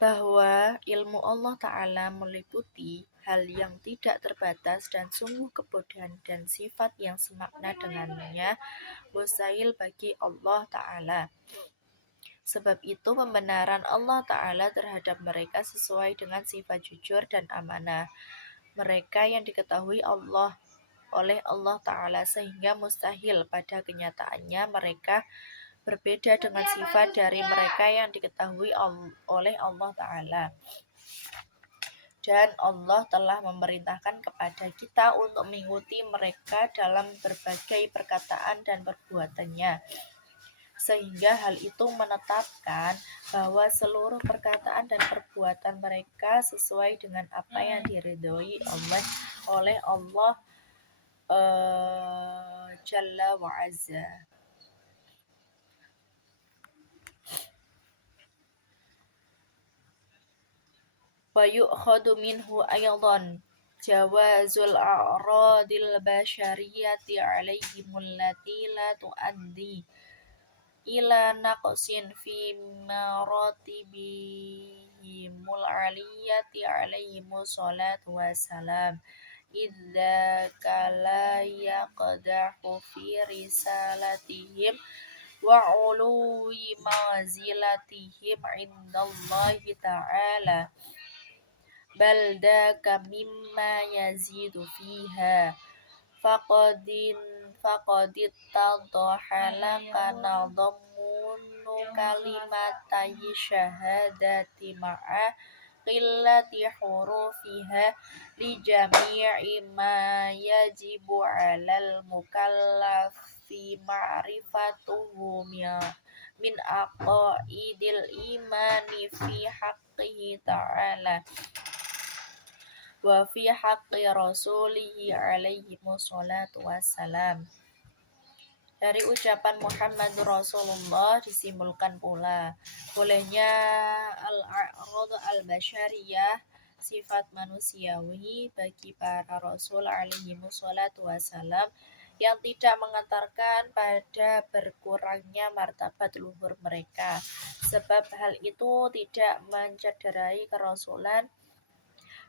Bahwa ilmu Allah Ta'ala meliputi hal yang tidak terbatas dan sungguh kebodohan dan sifat yang semakna dengannya mustahil bagi Allah Ta'ala. Sebab itu pembenaran Allah Ta'ala terhadap mereka sesuai dengan sifat jujur dan amanah mereka yang diketahui oleh Allah Ta'ala, sehingga mustahil pada kenyataannya mereka berbeda dengan sifat dari mereka yang diketahui oleh Allah Ta'ala. Dan Allah telah memerintahkan kepada kita untuk mengikuti mereka dalam berbagai perkataan dan perbuatannya, sehingga hal itu menetapkan bahwa seluruh perkataan dan perbuatan mereka sesuai dengan apa yang diridhoi oleh Allah Jalla wa Azza. Wa yu'khadu minhu aydan jawazul a'radil bashariyati alaihimul lati la tuaddi ila naqsin fi maratibihimul aliyati alaihimus salatu wassalam idza kala yaqdahu fi risalatihim wa uluwi manzilatihim indallahi ta'ala bal daka mimma yazidu fiha faqadin faqad ittadhaha laka nadhammunu kalimatay syahadati ma'a qillati hurufiha li jami'i ma yajibu 'alal mukallafi ma'rifatuhu min aqaidil imani fi haqqihi ta'ala wa fi haqqi rasulihi alaihi wassalatu wassalam. Dari ucapan Muhammad Rasulullah disimpulkan pula bolehnya al-a'rad al-basyariyah, sifat manusiawi bagi para rasul alaihi wassalatu wassalam yang tidak mengantarkan pada berkurangnya martabat luhur mereka, sebab hal itu tidak mencederai kerasulan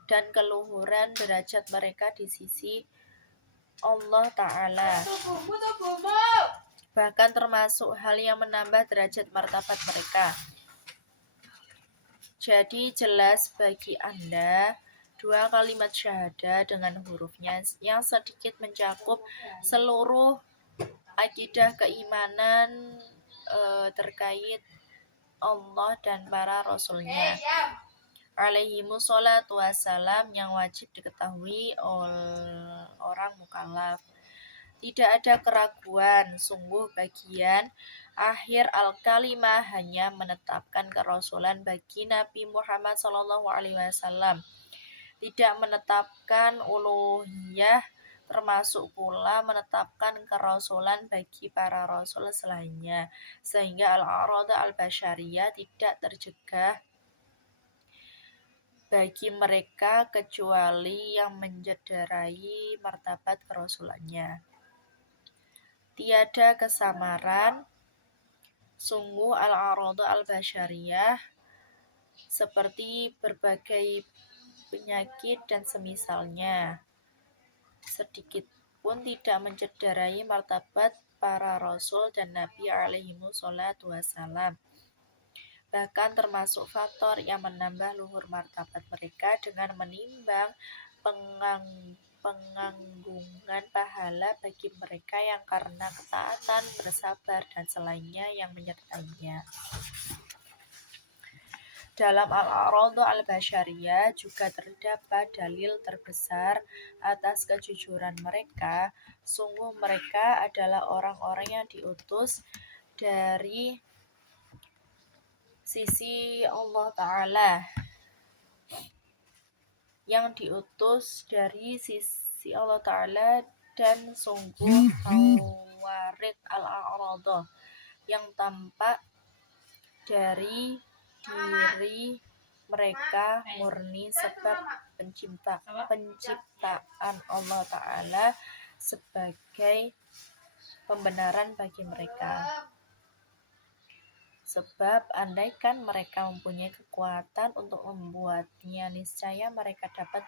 dan keluhuran derajat mereka di sisi Allah Ta'ala. Bahkan termasuk hal yang menambah derajat martabat mereka. Jadi jelas bagi Anda dua kalimat syahadah dengan hurufnya yang sedikit mencakup seluruh akidah keimanan terkait Allah dan para rasulnya alaihimus sholatu wassalam yang wajib diketahui oleh orang mukallaf. Tidak ada keraguan, sungguh bagian akhir al-kalimah hanya menetapkan kerasulan bagi Nabi Muhammad SAW, tidak menetapkan uluhiyah, termasuk pula menetapkan kerasulan bagi para rasul selainnya, sehingga al-a'rad al-basyariyah tidak tercegah bagi mereka kecuali yang mencederai martabat kerasulannya. Tiada kesamaran, sungguh al-a'rad al-basyariyah seperti berbagai penyakit dan semisalnya, sedikit pun tidak mencederai martabat para rasul dan nabi alaihimus sholatu wassalam. Bahkan termasuk faktor yang menambah luhur martabat mereka dengan menimbang penganggungan pahala bagi mereka yang karena ketaatan, bersabar, dan selainnya yang menyertainya. Dalam al-a'rad al-basyariyah juga terdapat dalil terbesar atas kejujuran mereka. Sungguh mereka adalah orang-orang yang diutus dari sisi Allah Ta'ala, dan sungguh khawarid al-a'rad yang tampak dari diri mereka murni sebab penciptaan Allah Ta'ala sebagai pembenaran bagi mereka. Sebab andaikan mereka mempunyai kekuatan untuk membuatnya, niscaya mereka dapat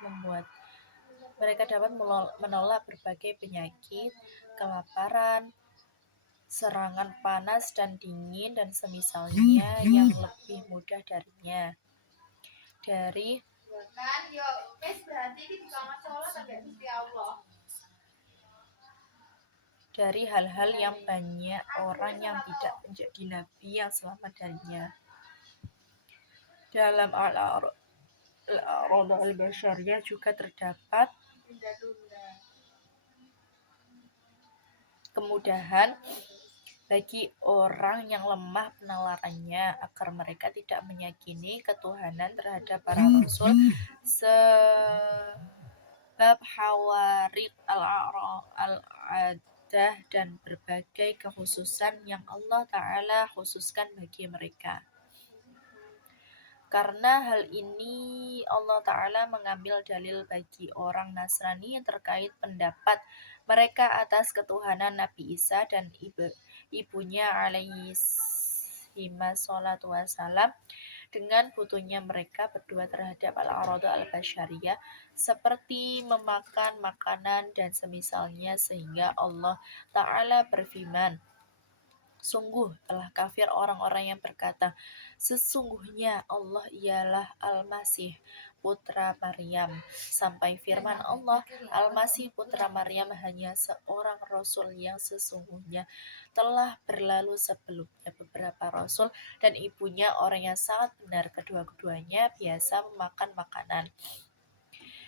menolak berbagai penyakit, kelaparan, serangan panas dan dingin dan semisalnya yang lebih mudah darinya. Dari hal-hal yang banyak orang yang tidak menjadi nabi yang selamat darinya. Dalam al-a'rad al-basyariyah juga terdapat kemudahan bagi orang yang lemah penalarannya agar mereka tidak meyakini ketuhanan terhadap para rasul, sebab hawarid al-'adah dan berbagai kekhususan yang Allah Ta'ala khususkan bagi mereka. Karena hal ini Allah Ta'ala mengambil dalil bagi orang Nasrani terkait pendapat mereka atas ketuhanan Nabi Isa dan ibunya alaihissalam sholatu wassalam dengan butuhnya mereka berdua terhadap al-a'rad al-basyariyah seperti memakan makanan dan semisalnya, sehingga Allah Ta'ala berfirman, Sungguh telah kafir orang-orang yang berkata, sesungguhnya Allah ialah Al-Masih putra Maryam. Sampai firman Allah, Al-Masih putra Maryam hanya seorang rasul yang sesungguhnya telah berlalu sebelumnya beberapa rasul dan ibunya orang yang sangat benar. Kedua-keduanya biasa memakan makanan.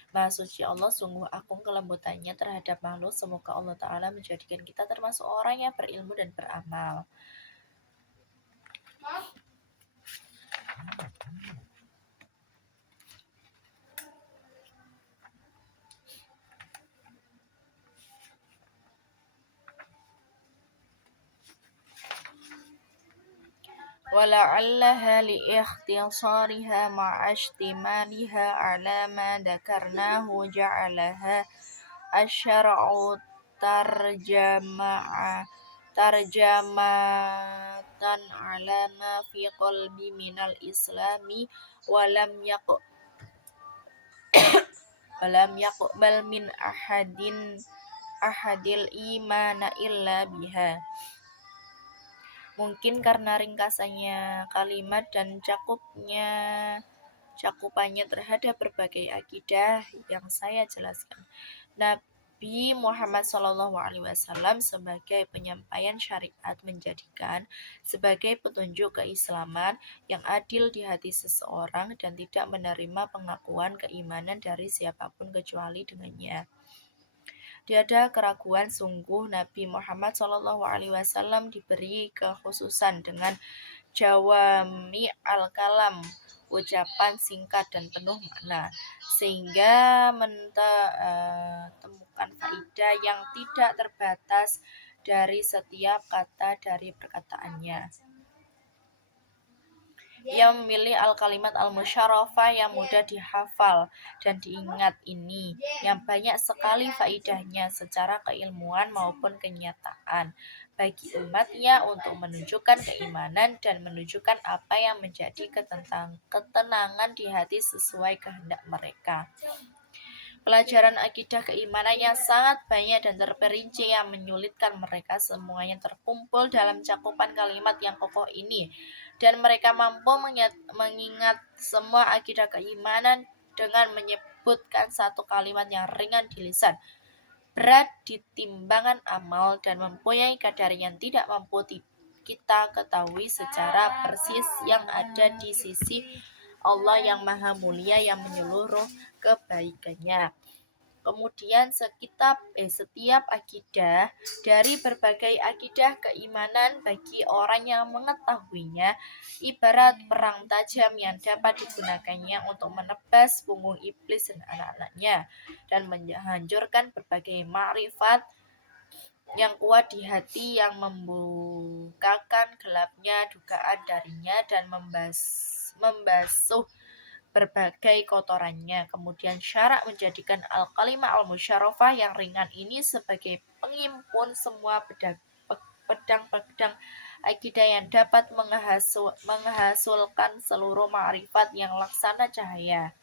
Maha suci Allah, sungguh agung kelembutannya terhadap makhluk. Semoga Allah Ta'ala menjadikan kita termasuk orang yang berilmu dan beramal. ولعلها لاختصارها مع اشتمالها على ما ذكرناه جعلها الشرع ترجمة على ما في قلبي من الإسلام ولم يقبل من أحد الإيمان إلا بها. Mungkin karena ringkasannya kalimat dan cakupannya terhadap berbagai akidah yang saya jelaskan. Nabi Muhammad SAW sebagai penyampaian syariat menjadikan sebagai petunjuk keislaman yang adil di hati seseorang dan tidak menerima pengakuan keimanan dari siapapun kecuali dengannya. Tiada keraguan, sungguh Nabi Muhammad SAW diberi kekhususan dengan jawami al-kalam, ucapan singkat dan penuh makna, sehingga temukan faidah yang tidak terbatas dari setiap kata dari perkataannya. Ia memilih al-kalimat al-musyarafah yang mudah dihafal dan diingat ini, yang banyak sekali faidahnya secara keilmuan maupun kenyataan bagi umatnya untuk menunjukkan keimanan dan menunjukkan apa yang menjadi ketenangan di hati sesuai kehendak mereka. Pelajaran akidah keimanan yang sangat banyak dan terperinci yang menyulitkan mereka semuanya terkumpul dalam cakupan kalimat yang kokoh ini, dan mereka mampu mengingat semua akidah keimanan dengan menyebutkan satu kalimat yang ringan di lisan, berat di timbangan amal, dan mempunyai kadar yang tidak mampu kita ketahui secara persis yang ada di sisi Allah yang maha mulia yang menyeluruh kebaikannya. Kemudian setiap akidah dari berbagai akidah keimanan bagi orang yang mengetahuinya ibarat perang tajam yang dapat digunakannya untuk menebas punggung iblis dan anak-anaknya dan menghancurkan berbagai makrifat yang kuat di hati yang membukakan gelapnya dugaan darinya dan membasuh berbagai kotorannya. Kemudian syarak menjadikan al-kalimah al-musyarafah yang ringan ini sebagai pengimpun semua pedang-pedang akidah yang dapat menghasilkan seluruh ma'rifat yang laksana cahaya.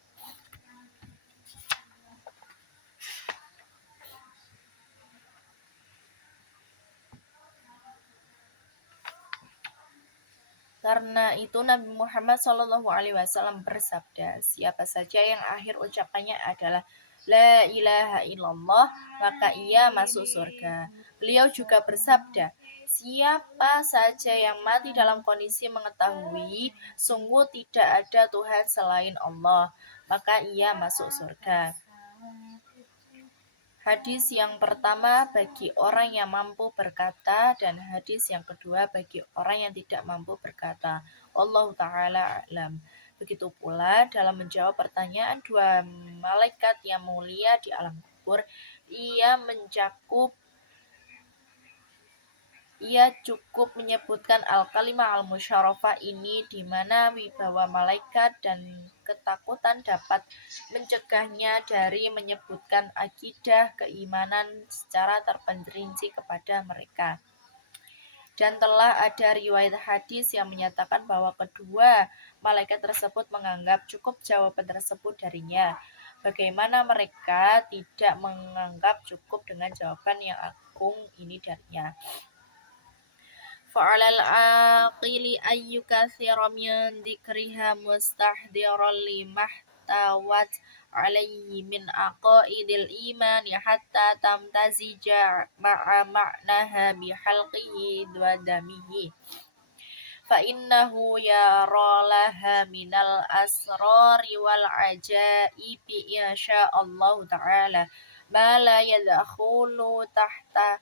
Karena itu Nabi Muhammad SAW bersabda, siapa saja yang akhir ucapannya adalah La ilaha illallah, maka ia masuk surga. Beliau juga bersabda, siapa saja yang mati dalam kondisi mengetahui sungguh tidak ada Tuhan selain Allah, maka ia masuk surga. Hadis yang pertama bagi orang yang mampu berkata, dan hadis yang kedua bagi orang yang tidak mampu berkata. Allahu Ta'ala a'lam. Begitu pula dalam menjawab pertanyaan dua malaikat yang mulia di alam kubur, ia cukup menyebutkan al-kalimah al-musyarafah ini, di mana wibawa malaikat dan ketakutan dapat mencegahnya dari menyebutkan akidah keimanan secara terperinci kepada mereka. Dan telah ada riwayat hadis yang menyatakan bahwa kedua malaikat tersebut menganggap cukup jawaban tersebut darinya. Bagaimana mereka tidak menganggap cukup dengan jawaban yang agung ini darinya? فعلى العاقل أن يكثر من ذكرها مستحضرا لما احتوت عليه من عقائد الإيمان حتى تمتزج مع معناها بحلقه ودمه فإنه يرى لها من الأسرار والعجائب إن شاء الله تعالى ما لا يدخل تحت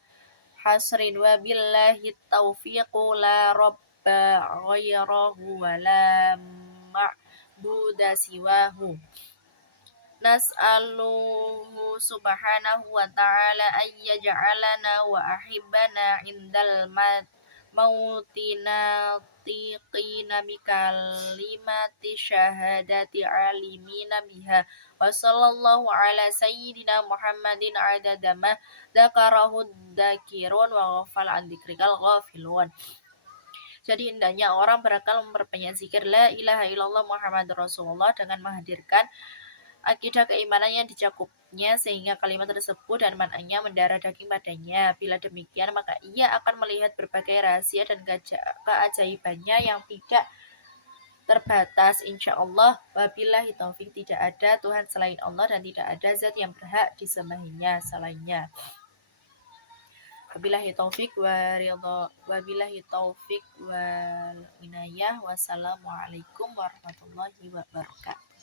حصر وبالله التوفيق لا رب غيره ولا معبود سواه نسأله سبحانه وتعالى أن يجعلنا وأحبنا عند الموت ناطقين بكلمة شهادة عالمين بها وصلى الله على سيدنا محمد عدد ما ذكره الذاكرون وغفل عن ذكرك الغافلون. Jadi hendaknya orang berakal memperbanyak zikir la ilaha illallah Muhammadur Rasulullah dengan menghadirkan akidah keimanan yang dicakupnya sehingga kalimat tersebut dan maknanya mendarah daging padanya. Bila demikian maka ia akan melihat berbagai rahasia dan keajaibannya yang tidak terbatas insyaallah. Wabillahi taufik, tidak ada Tuhan selain Allah dan tidak ada zat yang berhak disembahnya selainnya. Wabillahi taufik wal inayah. Wassalamualaikum warahmatullahi wabarakatuh.